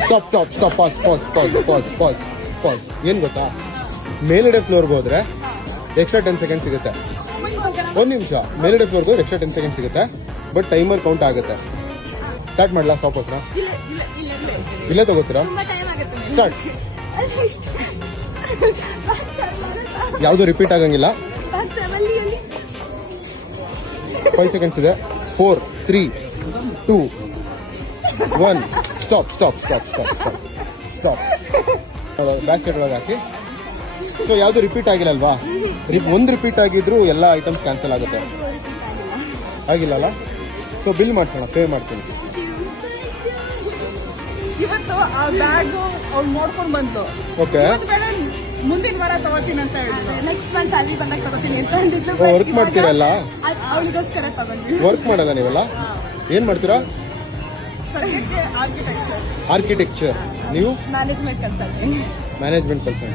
Stop pass. ಏನ್ ಗೊತ್ತಾ, ಮೇಲ್ಗಡೆ ಫ್ಲೋರ್ಗೆ ಹೋದ್ರೆ ಎಕ್ಸ್ಟ್ರಾ 10 ಸೆಕೆಂಡ್ ಸಿಗುತ್ತೆ. ಒಂದ್ ನಿಮಿಷ, ಮೇಲ್ಗಡೆ ಫ್ಲೋರ್ಗೆ ಹೋದ್ರೆ ಎಕ್ಸ್ಟ್ರಾ 10 ಸೆಕೆಂಡ್ ಸಿಗುತ್ತೆ, ಬಟ್ ಟೈಮರ್ ಕೌಂಟ್ ಆಗುತ್ತೆ. ಸ್ಟಾರ್ಟ್ ಮಾಡ್ಲಾ ಸ್ಟಾಪ್ ಹತ್ರ? ಇಲ್ಲೇ ತಗೋತೀರಾ? ಸ್ಟಾರ್ಟ್. ಯಾವುದು ರಿಪೀಟ್ ಆಗಂಗಿಲ್ಲ. 5 ಸೆಕೆಂಡ್ಸ್ ಇದೆ. 4, 3, 2, 1. ಸ್ಟಾಪ್. ಬ್ಯಾಸ್ಕೆಟ್ ಒಳಗೆ ಹಾಕಿ. ಸೊ ಯಾವ್ದು ರಿಪೀಟ್ ಆಗಿಲ್ಲ ಅಲ್ವಾ? ಒಂದು ರಿಪೀಟ್ ಆಗಿದ್ರು ಎಲ್ಲ ಐಟಮ್ಸ್ ಕ್ಯಾನ್ಸಲ್ ಆಗುತ್ತೆ. ಆಗಿಲ್ಲಲ್ಲ? ಸೊ ಬಿಲ್ ಮಾಡ್ಸೋಣ, ಪೇ ಮಾಡ್ತೀನಿ. ಇವತ್ತು ಆ ಬ್ಯಾಗ್ ಅವ್ಳು ನೋಡ್ಕೊಂಡ್ ಬಂತು. ಓಕೆ, ಮುಂದಿನ ವಾರ ತಗೋತೀನಿ ಅಂತ ಹೇಳಿದ್ರು. ನೆಕ್ಸ್ಟ್ ಮಂತ್ ಅಲ್ಲಿ ಬಂದಾಗ ತಗೋತೀನಿ ಅಂತ ಅಂದಿದ್ದು. ವರ್ಕ್ ಮಾಡ್ತೀರಲ್ಲ? ಅವಳಿಗೋಸ್ಕರ ತಗೊಂಡ್ವಿ. ವರ್ಕ್ ಮಾಡೋದ ನೀವೆಲ್ಲ? ಏನ್ ಮಾಡ್ತೀರಾ? ಸದ್ಯಕ್ಕೆ ಆರ್ಕಿಟೆಕ್ಚರ್. ಆರ್ಕಿಟೆಕ್ಚರ್. ನೀವು? Management consulting. Management consultant.